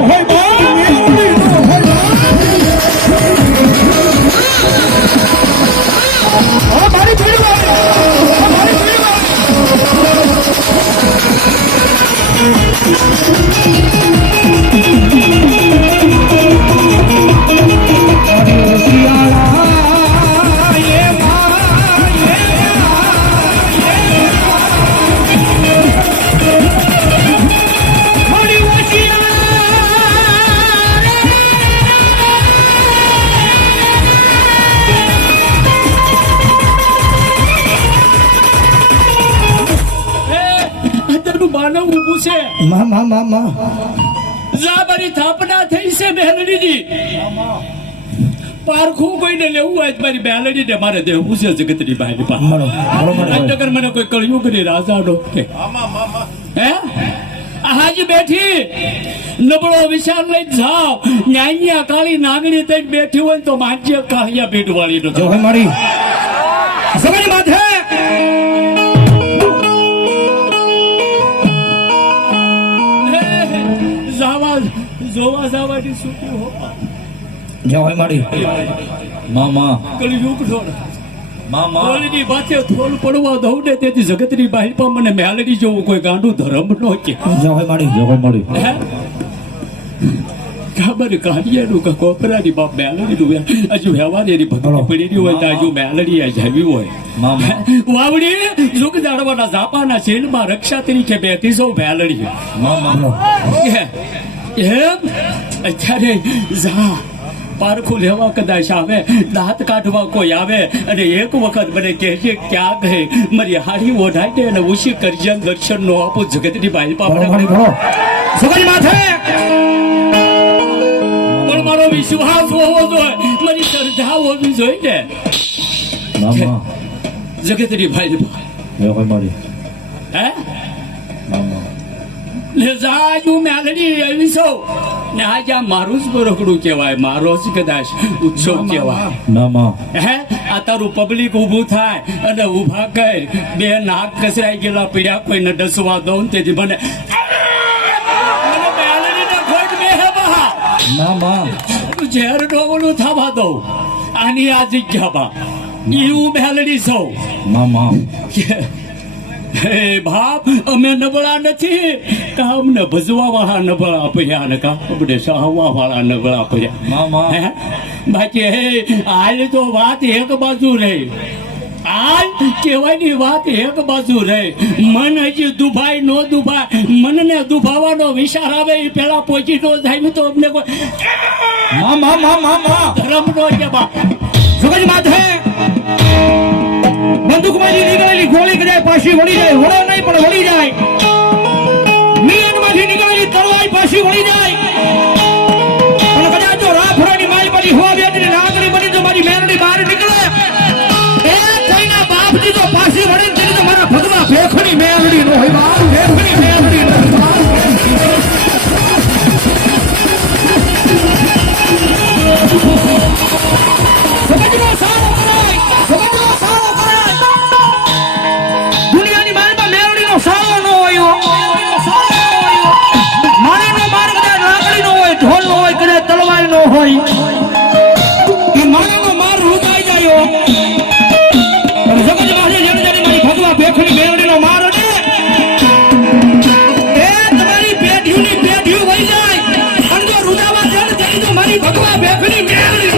હોય બા મેલડી નો હોય ઓ મારી પીડવા મારી પીડવા મારી થાપના થઈ છે મેલડીની પારખું કોઈને લેવું હોય મારી મેલડીને મારે દેવું છે જગતની બહારની પાસે મને કોઈ કળિયુગ ની રાજા નો હે હાજી બેઠી નબળો વિશાળ લઈ જાઓ ન્યાયની કાળી નાગણી થઈ બેઠી હોય તો માન્ય કાળિયા ભેટ વાળી નો જો મારી સમજ માથે જોવા જવાની છૂટી હો જવાય મારી મામા કળિયુગ ઢોળ મામા ઓલીની વાતે થોડું પડવા દઉં ને તેથી જગતની બહાર પર મને મેલડી જેવું કોઈ ગાંડું ધર્મ નો કે જવાય મારી ખબર કાઢીયાનું કે કોપરાની બાપ મેલડીનું હજુ વ્યવહાર એની ભક્તિ પડી હોય તો હજુ મેલડી જાવી હોય વાવડી જુગ જાડવાના ઝાપાના શેલમાં રક્ષા તરીકે બેઠી સૌ મેલડી એમ અત્યારે જા પારખું લેવા કદાચ આવે દાંત કાઢવા કોઈ આવે અને એક વખત મને કહેશે ક્યાં ગઈ મારી હારી ઓઢાઈ દે અને ઉશી કરજે દર્શન નો આપો જગતની બાલપા માથે પણ મારો વિશ્વાસ હોવો જોઈએ મારી શ્રદ્ધા હોવી જોઈએ ને જગતની બાલપા હે લે જાજુ મેલડી આવી છો ને આજે મારું જ બરોકડું કહેવાય મારો જ કદાચ ઉત્સવ કહેવાય હે આ તારું પબ્લિક ઊભું થાય અને ઊભા કર બે નાક કસરાઈ ગયેલા પીડ્યા કોઈને ડસવા દઉં તેથી મને મેલડીને ખોટ બે હે બહા ઝેર ડોવલું થવા દઉં આની આ જગ્યામાં એવું મેલડી સૌ હે બાપ અમે નબળા નથી કામને ભજવા વાળા નબળા પડ્યા ને કામને સહવા વાળા નબળા પડ્યા બાકી હે હાલ તો વાત એક બાજુ રહી હાલ કહેવાની વાત એક બાજુ રહી મન હજી દુભાઈ નો દુભાઈ મનને દુભાવાનો વિચાર આવે એ પેલા પહોંચી નો જાય તો અમને કોઈ ધર્મ નો કે બાપ માથે બંદૂકમાંથી નીકળેલી ગોળી કદાચ પાછી વળી જાય વળે નહીં પણ વળી જાય મિયાનમાંથી નીકળેલી તલવાર પાછી વળી જાય પણ કદાચ જો રાફડાની માલપાડી હોવા બેઠી નાગરી બની તો મારી મેલડી બહાર નીકળે એ થઈને બાપજી તો પાછી વળે ને તો મારા ભગવા ભેખની મેલડી નો હોય બાપ ભેખની મેલડી નો સમજનો સારો કરાય સમજનો સારો કરાય દુનિયાની માલમાં મેલડીનો સારો ન હોય મારીનો માર કદાચ લાકડી નો હોય ઢોલ નો હોય કદાચ તલવાર નો હોય એ મારાનો માર રૂકાઈ જાય અને સમજમાં છે જેમ મારી ભગવા ભેખની મેલડીનો માર હશે એ તમારી પેઢીની પેઢી વહી જાય અને જો રૂદાવા જણ થઈ તો મારી ભગવા ભેખની મેલડી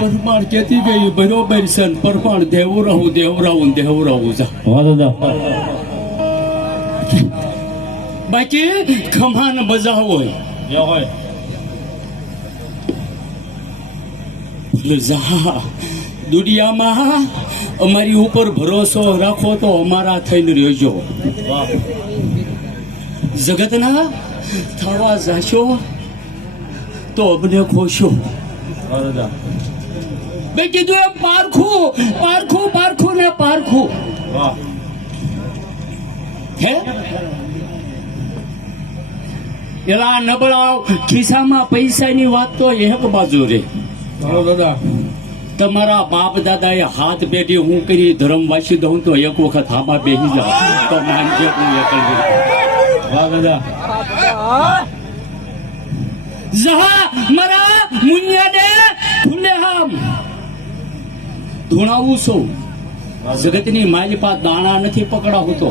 પરમાર કેતી ગઈ બરોબર છે પરમાર દેવરાવું બાકી ખમાન મજા હોય દુનિયામાં અમારી ઉપર ભરોસો રાખો તો અમારા થઈને રહેજો જગતના થવા જાશો તો અમને ખોશો. મેં કીધું એમ પારખું પારખું પારખું ને પારખું. હે એલા નબળા ખિસ્સામાં પૈસાની વાત તો એક બાજુ રે. તમારા બાપ દાદાએ હાથ પેઢી હું કરી ધર્મ વાંચી દઉં તો એક વખત આમાં બેસી જાવ તો માનજે હું એકલ જહા મરા મુનિયાને ખુલ્લે હામ ધૂણાવું છું. જગતની માલિપા દાણા નથી પકડાવતો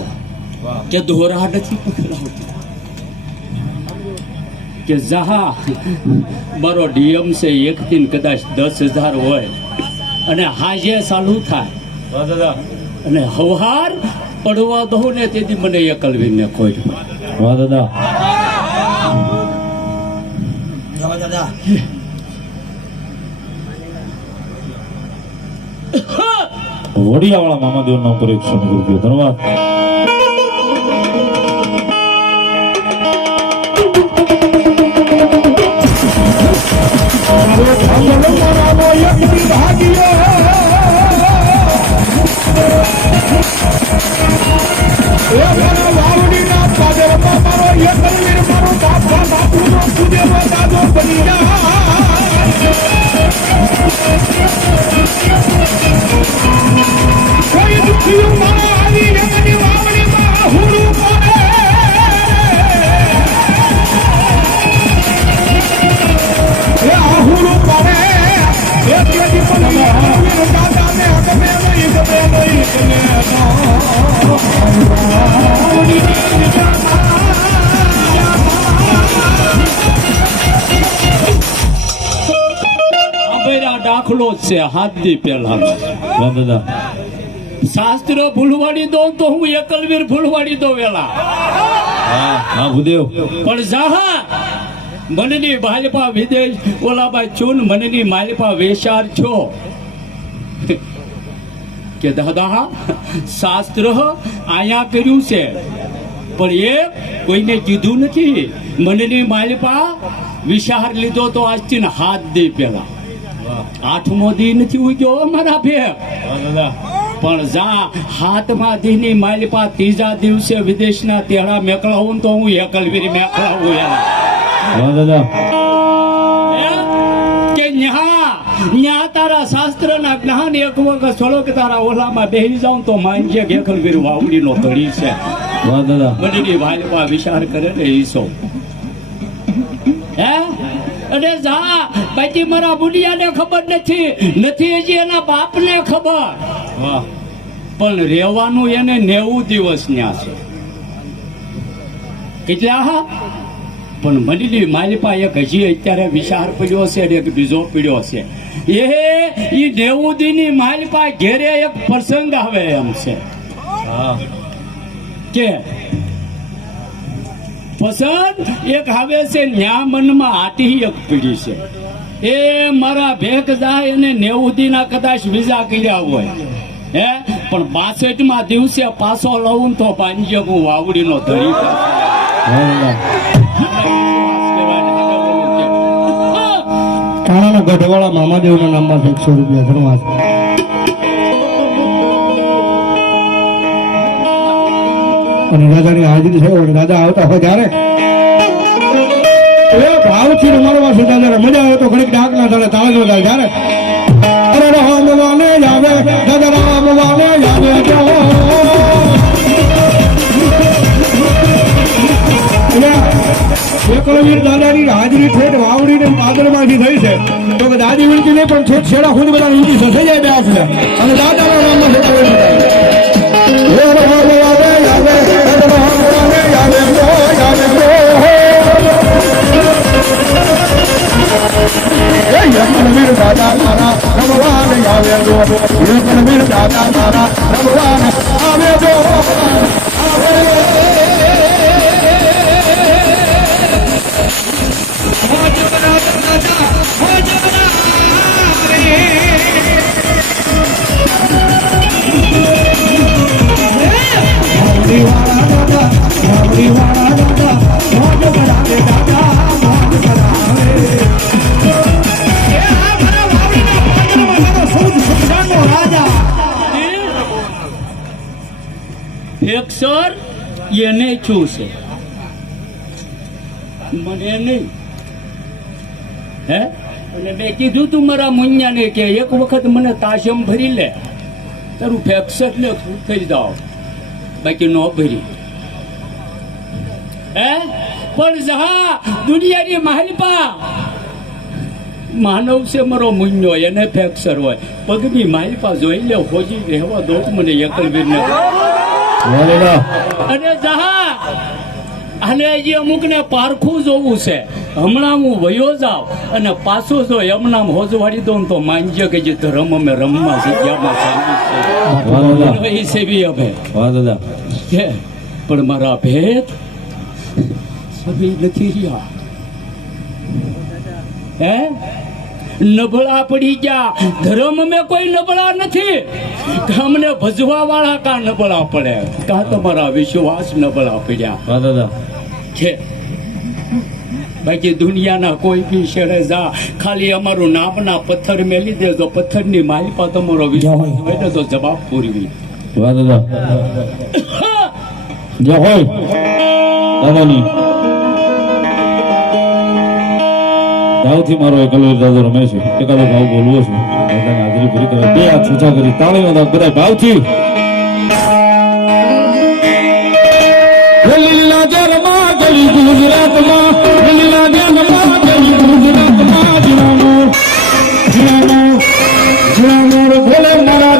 કે દોરા નથી પકડાવતો કે જહા મારો ડીએમ છે એક દિન કદાચ 10,000 હોય અને હાજે ચાલુ થાય અને હવાર પડવા દઉં ને તેથી મને એકલવીને કોઈ વડિયાવાળા મામાદેવના ઉપર 100 રૂપિયા ધન્યવાદ. કોઈ દુખિયું મારા આવી એકની વાવડીમાં હુરું પડે. એ આ હુરું પડે એ તેથી પણ દાદાને ગમે નહીં ગમે નહીં ગમે દાખલો છે હાથ દી પહેલા શાસ્ત્ર ભૂલવાડી દો તો હું એકલવીર ભૂલવાડી દો વેલા. પણ જહા મનની માલિપા વિદેશ ઓલાબાઈ ચૂન મનની માલિપા વેશાર છો કે દાદા શાસ્ત્ર આયા કર્યું છે પણ એ કોઈને કીધું નથી. મનની માલિપા વિશાર લીધો તો આજથી હાથ દી પહેલા 8મો દી નથી ઉગ્યો અમારા ભેગ પણ જા હાથમાં દીની માલિપા 3જા દિવસે વિદેશના તેડા મેકલાવું તો હું એકલવીર મેકલાવું કે ન્યા તારા શાસ્ત્ર ના જ્ઞાન એક વખત છોડો કે તારા ઓલામાં બેસી જાઉં તો માનજે એકલવીર વાવડી નો તળી છે. બની માલિપા વિચાર કરે ને ઈસો હે અને જા બાકી મારા બુડિયાને ખબર નથી હજી એના બાપને ખબર પણ રહેવાનું એને 90 દિવસ ન્યા છે. કેટલા પણ મનીની માલિપા એક હજી અત્યારે વિચાર પડ્યો છે અને એક બીજો પડ્યો છે. એ 90 દીની માલિપા ઘેરે એક પ્રસંગ આવે એમ છે કે પસંદ એક આવે છે ન્યા મનમાં આટી એક પીડી છે. એ મારા ભેગ જાય અને 90 દીના કદાચ વિઝા કર્યા હોય હે પણ 62માં દિવસે પાછો લઉં તો પાંજે હું વાવડીનો ધરી કાણાના ગઢવાળા મામાદેવના નામમાં 100 રૂપિયા ધન્યવાદ. અને દાદાની હાજરી છે અને દાદા આવતા હોય ત્યારે એ ભાવથી રમાડવા છે દાદા મજા આવે તો ઘડીક ડાક ના થાય તાળજો થાય ત્યારે અરે રામ વાલે આવે દાદા રામ વાલે આવે એકલવીર દાદાની હાજરી ઠેઠ વાવડી ને પાદરમાંથી થઈ છે તો કે દાદી વિનતી નહીં પણ ઠેઠ છેડા સુધી બધા ઊંચી સસાઈ જાય બે હાથ અને દાદાના નામમાં એકલવીર દાદા મારા રમવાને આવે જો એકલવીર દાદા મારા રમવાને આવે જો દાદા ફેક્સર એને શું છે મને નહીં હે અને મેં કીધું તું મારા મુન્યાને કે એક વખત મને તાશમ ભરી લે તારું ફેક્સર ને થઈ જાઓ બાકી નો ભરી હે પણ જહા દુનિયાની માલપા માનવ છે મારો મુન્યો એને ફેક્સર હોય પગની માલપા જોઈ લે હોજી રહેવા દો મને એકલવીર ને અને જહા અને હજી અમુક ને પારખું જોવું છે હમણાં હું વયો જાઉં અને પાછો જો એમનામ હોજવાડી દઉં તો માનજે કે જે ધર્મ અમે રમવા જગ્યામાં છે સેવી હવે છે પણ મારા ભેદ સભી નથી રહ્યા હે નબળા પડી ગયા ધર્મ મેં કોઈ નબળા નથી અમને ભજવા વાળા કા નબળા પડે કા તમારા વિશ્વાસ નબળા પડ્યા છે બાકી દુનિયાના કોઈ બી શેરે જા ખાલી અમારું નામના પથ્થર મેલી દેજો પથ્થરની માલિપા તમારો વિશ્વાસ હોય ને તો જવાબ પૂરવી જય હોય દાદાની ભાવથી મારો એક કલર દાદો રમે છે એકાદો ભાવ બોલવો છે દાદાની હાજરી પૂરી કરે બે હાથ છૂટા કરી તાળીનો દાદ બધા ભાવથી લીલા જરમાં ગલી ગુજરાતમાં લીલા જરમાં ગલી ગુજરાતમાં જીવાનો જીવાનો જીવાનો ભોલે મારા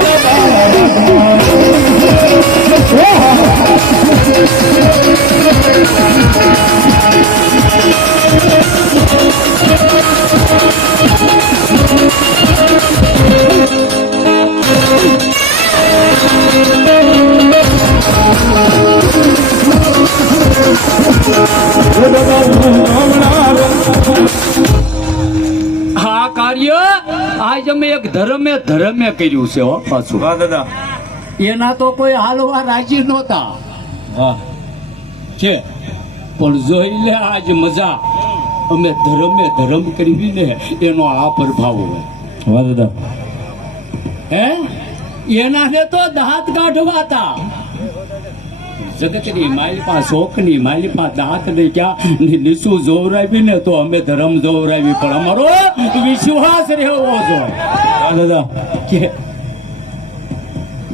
આ કાર્ય આજ અમે એક ધર્મે કર્યું છે હો પાછું દાદા એના તો કોઈ હાલવા રાજી નહોતા છે પણ જોઈ લે આજ મજા અમે ધર્મ કરવી ને એનો આ પ્રભાવ હોય વાહ દાદા હે એનાને તો દાંત કાઢવાતા જગતની માલિપા શોકની માલિપા દાંત ને ક્યાં નીસું જોવરાવી ને તો અમે ધર્મ જોવરાવી પણ અમારો વિશ્વાસ રહેવો જોઈએ દાદા કે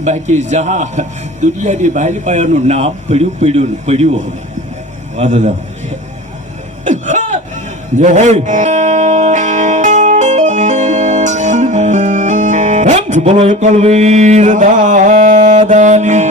બાકી જહા દુનિયાની માલિપા એનું નામ પડ્યું હવે વાહ દાદા જય હોય બોલો એકલવીર દાદાની